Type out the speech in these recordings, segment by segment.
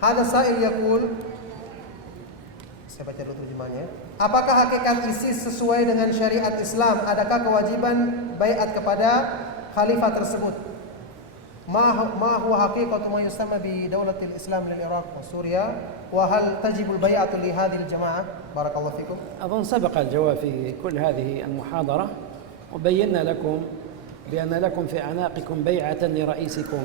Hadza sa'il yaqul, saya baca dulu terjemahnya. Apakah hakikat ISIS sesuai dengan syariat Islam? Adakah kewajiban baiat kepada khalifah tersebut? Ma huwa haqiqatu ma yusamma bi daulatil Islam lil Iraq wa Suria wa hal tajibu al bai'atu li hadhihi al jama'ah? Barakallahu fikum. أظن سبق الجواب في كل هذه المحاضرة وبينا لكم بأن لكم في أعناقكم بيعة لرئيسكم،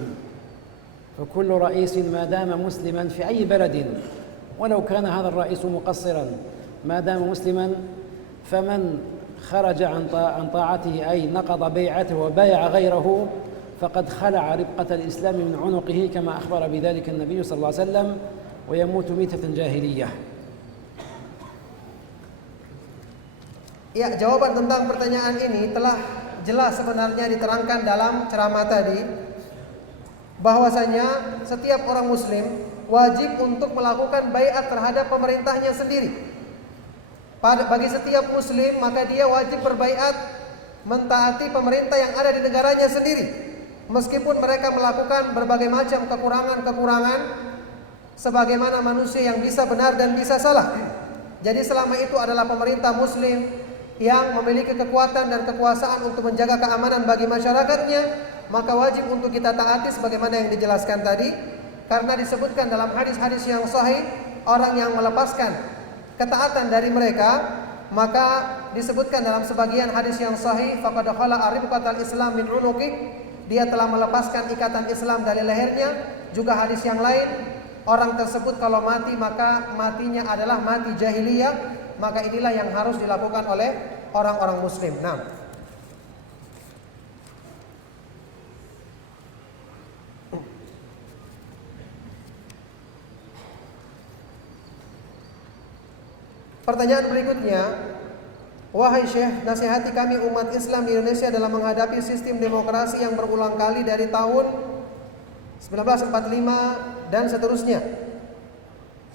فكل رئيس ما دام مسلما في أي بلد ولو كان هذا الرئيس مقصرا ما دام مسلما فمن خرج عن طاعته أي نقض بيعته وبايع غيره فقد خلع ربقة الإسلام من عنقه كما أخبر بذلك النبي صلى الله عليه وسلم ويموت ميتة جاهلية. Ya, jawaban tentang pertanyaan ini telah jelas sebenarnya diterangkan dalam ceramah tadi, bahwasanya setiap orang muslim wajib untuk melakukan baiat terhadap pemerintahnya sendiri. Bagi setiap muslim maka dia wajib berbaiat mentaati pemerintah yang ada di negaranya sendiri, meskipun mereka melakukan berbagai macam kekurangan-kekurangan sebagaimana manusia yang bisa benar dan bisa salah. Jadi selama itu adalah pemerintah muslim yang memiliki kekuatan dan kekuasaan untuk menjaga keamanan bagi masyarakatnya, maka wajib untuk kita taati sebagaimana yang dijelaskan tadi, karena disebutkan dalam hadis-hadis yang sahih, orang yang melepaskan ketaatan dari mereka, maka disebutkan dalam sebagian hadis yang sahih, faqad khala ribqatal Islam min unuqi, dia telah melepaskan ikatan Islam dari lehernya. Juga hadis yang lain, orang tersebut kalau mati maka matinya adalah mati jahiliyah. Maka inilah yang harus dilakukan oleh orang-orang muslim. Nah, pertanyaan berikutnya, wahai Syekh, nasihati kami umat Islam di Indonesia dalam menghadapi sistem demokrasi yang berulang kali dari tahun 1945 dan seterusnya.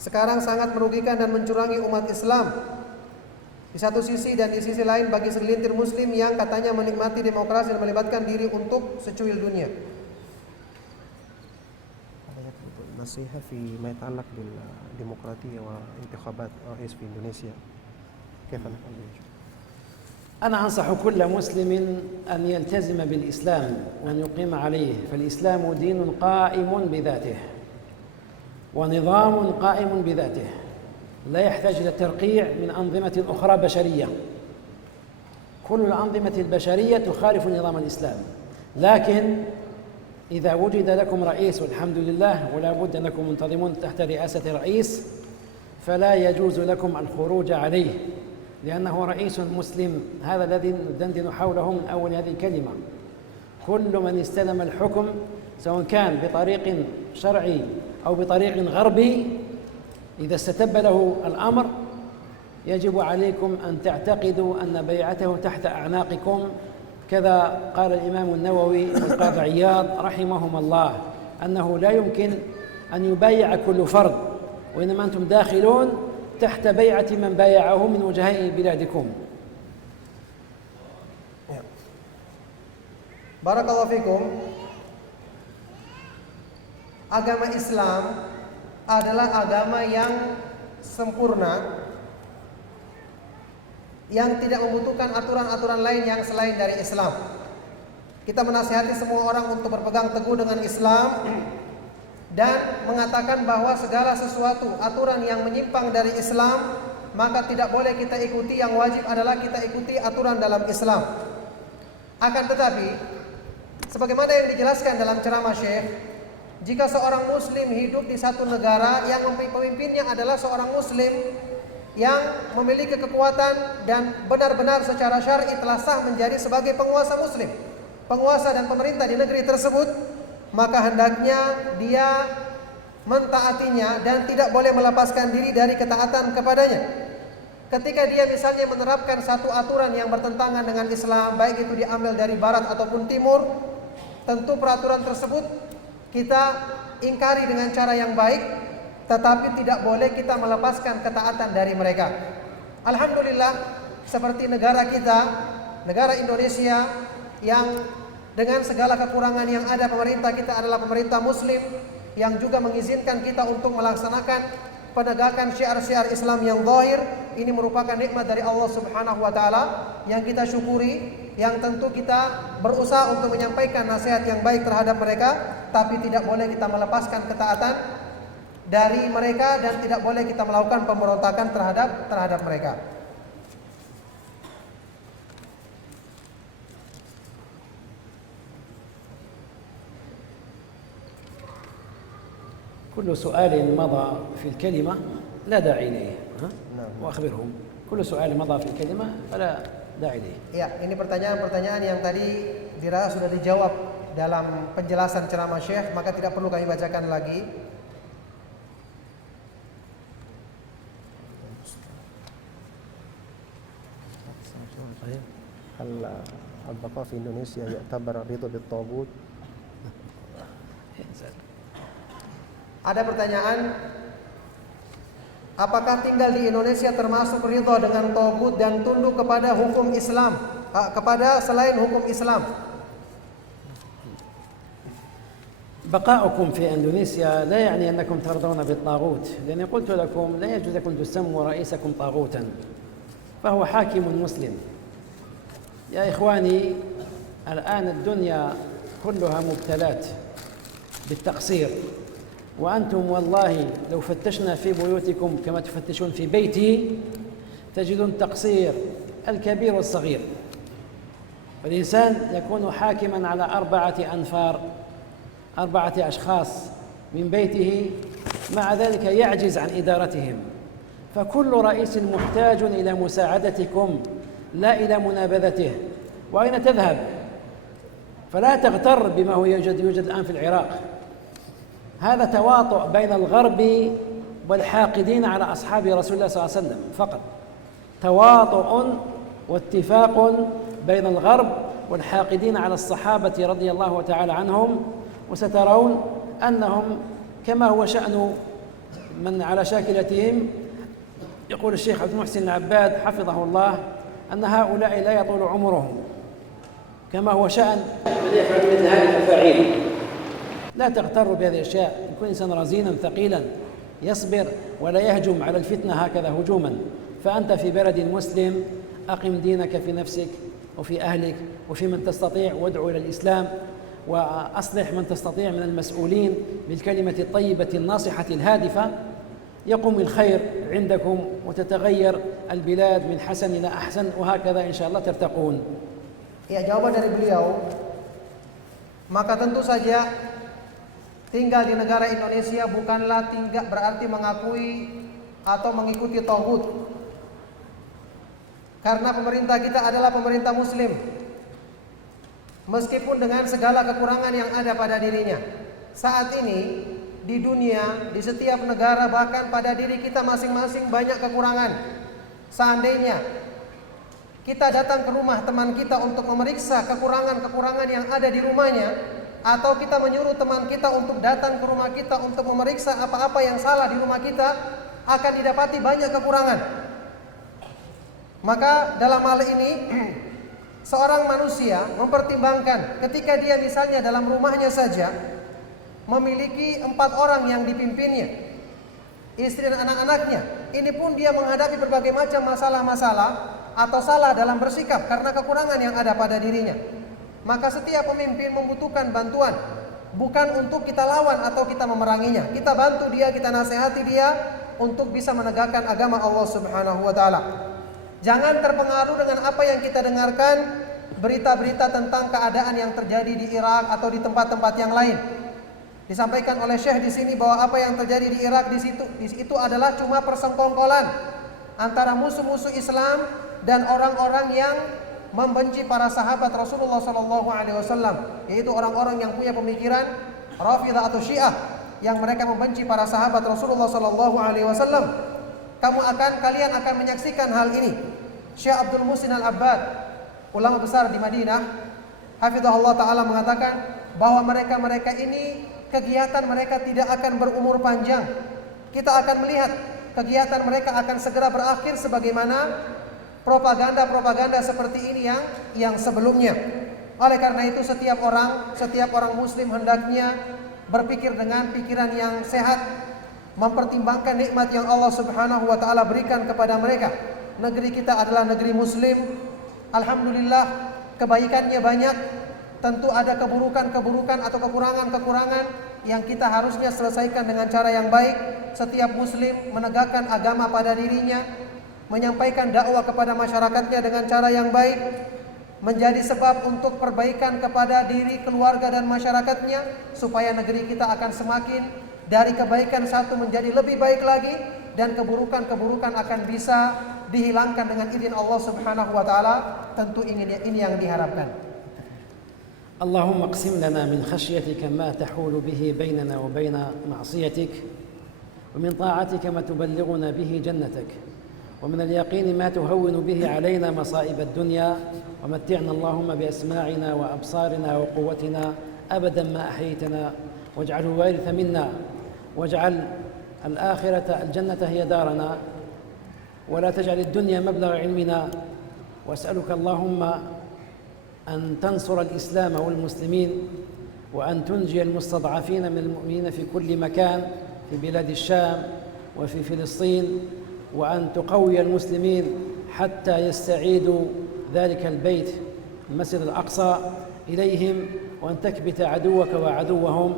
Sekarang sangat merugikan dan mencurangi umat Islam di satu sisi, dan di sisi lain bagi segelintir muslim yang katanya menikmati demokrasi dan melibatkan diri untuk secuil dunia. Nasihat fi ma yata'allaq bil demokratiyah wa intikhabat rais fi Indonesia. كيف نفعل؟ أنا أنصح كل مسلم أن يلتزم بالإسلام وأن يقيم عليه، فالإسلام دين قائم بذاته ونظام قائم بذاته لا يحتاج إلى ترقيع من أنظمة أخرى بشرية. كل الأنظمة البشرية تخالف نظام الإسلام، لكن إذا وجد لكم رئيس والحمد لله ولا بد أنكم منتظمون تحت رئاسة رئيس، فلا يجوز لكم الخروج عليه لأنه رئيس مسلم. هذا الذي ندندن حوله من أول هذه الكلمة. كل من استلم الحكم سواء كان بطريق شرعي أو بطريق غربي، إذا استتب له الأمر يجب عليكم أن تعتقدوا أن بيعته تحت أعناقكم. كذا قال الإمام النووي والقاضي عياض رحمهم الله أنه لا يمكن أن يبايع كل فرد، وإنما أنتم داخلون تحت بيعة من بايعه من وجهاء بلادكم. Barakallahu fikum. Agama Islam adalah agama yang sempurna, yang tidak membutuhkan aturan-aturan lain yang selain dari Islam. Kita menasihati semua orang untuk berpegang teguh dengan Islam dan mengatakan bahwa segala sesuatu aturan yang menyimpang dari Islam maka tidak boleh kita ikuti. Yang wajib adalah kita ikuti aturan dalam Islam. Akan tetapi, sebagaimana yang dijelaskan dalam ceramah Syekh, jika seorang muslim hidup di satu negara yang pemimpinnya adalah seorang muslim yang memiliki kekuatan dan benar-benar secara syar'i telah sah menjadi sebagai penguasa muslim, penguasa dan pemerintah di negeri tersebut, maka hendaknya dia mentaatinya dan tidak boleh melepaskan diri dari ketaatan kepadanya. Ketika dia misalnya menerapkan satu aturan yang bertentangan dengan Islam, baik itu diambil dari barat ataupun timur, tentu peraturan tersebut kita ingkari dengan cara yang baik, tetapi tidak boleh kita melepaskan ketaatan dari mereka. Alhamdulillah, seperti negara kita, negara Indonesia, yang dengan segala kekurangan yang ada, pemerintah kita adalah pemerintah muslim yang juga mengizinkan kita untuk melaksanakan penegakan syiar-syiar Islam yang zahir. Ini merupakan nikmat dari Allah Subhanahu wa taala yang kita syukuri, yang tentu kita berusaha untuk menyampaikan nasihat yang baik terhadap mereka, tapi tidak boleh kita melepaskan ketaatan dari mereka dan tidak boleh kita melakukan pemberontakan terhadap mereka. كل سؤال مضى في الكلمة لا داعي إليه وأخبرهم كل سؤال مضى في الكلمة فلا داعي إليه. Ya, ini pertanyaan-pertanyaan yang tadi dirasa sudah dijawab dalam penjelasan ceramah Syekh, maka tidak perlu kami bacakan lagi. هل البقاء في إندونيسيا يعتبر رضا بالطاغوت؟ Ada pertanyaan, apakah tinggal di Indonesia termasuk ridha dengan tagut dan tunduk kepada hukum Islam, kepada selain hukum Islam? بقاؤكم في إندونيسيا لا يعني أنكم ترضون بالطاغوت، لأني قلت لكم لا يجوز لكم تسموا رئيسكم طاغوتا، فهو حاكم مسلم. يا إخواني، الآن الدنيا كلها مبتلات بالتقصير، وأنتم والله لو فتشنا في بيوتكم كما تفتشون في بيتي تجدون تقصير الكبير والصغير. والإنسان يكون حاكما على 4 أنفار، 4 أشخاص من بيته، مع ذلك يعجز عن إدارتهم. فكل رئيس محتاج إلى مساعدتكم لا إلى منابذته. وأين تذهب؟ فلا تغتر بما هو يوجد الآن في العراق. هذا تواطؤ بين الغرب والحاقدين على أصحاب رسول الله صلى الله عليه وسلم فقط، تواطؤ واتفاق بين الغرب والحاقدين على الصحابة رضي الله تعالى عنهم، وسترون أنهم كما هو شأن من على شاكلتهم. يقول الشيخ عبد المحسن العباد حفظه الله أن هؤلاء لا يطول عمرهم، كما هو شأن من يفعل مثل هذه المفاعيل. لا تغتروا بهذه الأشياء، يكون إنسان رزينا ثقيلا يصبر ولا يهجم على الفتنة هكذا هجوما. فأنت في بلد مسلم، أقم دينك في نفسك وفي أهلك وفي من تستطيع، وادعو إلى الإسلام، وأصلح من تستطيع من المسؤولين بالكلمة الطيبة الناصحة الهادفة، يقوم الخير عندكم وتتغير البلاد من حسن إلى أحسن، وهكذا إن شاء الله ترتقون. Ya, jawaban dari beliau, maka tentu saja tinggal di negara Indonesia bukanlah tinggal berarti mengakui atau mengikuti tauhid. Karena pemerintah kita adalah pemerintah muslim. Meskipun dengan segala kekurangan yang ada pada dirinya. Saat ini di dunia, di setiap negara, bahkan pada diri kita masing-masing banyak kekurangan. Seandainya kita datang ke rumah teman kita untuk memeriksa kekurangan-kekurangan yang ada di rumahnya, atau kita menyuruh teman kita untuk datang ke rumah kita untuk memeriksa apa-apa yang salah di rumah kita, akan didapati banyak kekurangan. Maka dalam hal ini seorang manusia mempertimbangkan ketika dia misalnya dalam rumahnya saja memiliki 4 orang yang dipimpinnya, istri dan anak-anaknya, ini pun dia menghadapi berbagai macam masalah-masalah atau salah dalam bersikap karena kekurangan yang ada pada dirinya. Maka setiap pemimpin membutuhkan bantuan, bukan untuk kita lawan atau kita memeranginya. Kita bantu dia, kita nasihati dia untuk bisa menegakkan agama Allah Subhanahu wa taala. Jangan terpengaruh dengan apa yang kita dengarkan, berita-berita tentang keadaan yang terjadi di Irak atau di tempat-tempat yang lain. Disampaikan oleh Syekh di sini bahwa apa yang terjadi di Irak di situ adalah cuma persengkongkolan antara musuh-musuh Islam dan orang-orang yang membenci para sahabat Rasulullah SAW, yaitu orang-orang yang punya pemikiran Rafidah atau Syiah, yang mereka membenci para sahabat Rasulullah SAW. Kalian akan menyaksikan hal ini. Syekh Abdul Muhsin Al-Abbad, ulama besar di Madinah, hafizahullah taala, mengatakan bahwa mereka ini kegiatan mereka tidak akan berumur panjang. Kita akan melihat kegiatan mereka akan segera berakhir sebagaimana propaganda-propaganda seperti ini yang sebelumnya. Oleh karena itu setiap orang muslim hendaknya berpikir dengan pikiran yang sehat, mempertimbangkan nikmat yang Allah Subhanahu wa taala berikan kepada mereka. Negeri kita adalah negeri muslim. Alhamdulillah, kebaikannya banyak. Tentu ada keburukan-keburukan atau kekurangan-kekurangan yang kita harusnya selesaikan dengan cara yang baik. Setiap muslim menegakkan agama pada dirinya, menyampaikan dakwah kepada masyarakatnya dengan cara yang baik, menjadi sebab untuk perbaikan kepada diri, keluarga dan masyarakatnya, supaya negeri kita akan semakin dari kebaikan satu menjadi lebih baik lagi, dan keburukan-keburukan akan bisa dihilangkan dengan izin Allah Subhanahu wa taala. Tentu ini yang diharapkan. اللهم اقسم لنا من خشيتك ما تحول به بيننا وبين معصيتك، ومن طاعتك ما تبلغنا به جنتك، ومن اليقين ما تهون به علينا مصائب الدنيا، ومتعنا اللهم بأسماعنا وأبصارنا وقوتنا أبدا ما أحييتنا، واجعله وارث منا، واجعل الآخرة الجنة هي دارنا، ولا تجعل الدنيا مبلغ علمنا. وأسألك اللهم أن تنصر الإسلام والمسلمين، وأن تنجي المستضعفين من المؤمنين في كل مكان في بلاد الشام وفي فلسطين، وأن تقوي المسلمين حتى يستعيدوا ذلك البيت المسجد الأقصى إليهم، وأن تكبت عدوك وعدوهم،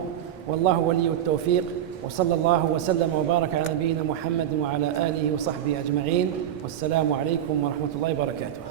والله ولي التوفيق. وصلى الله وسلم وبارك على نبينا محمد وعلى آله وصحبه أجمعين، والسلام عليكم ورحمة الله وبركاته.